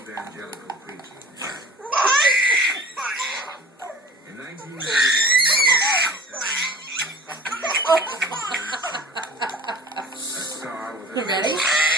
Evangelical preaching. In 1981, a star with a Ready?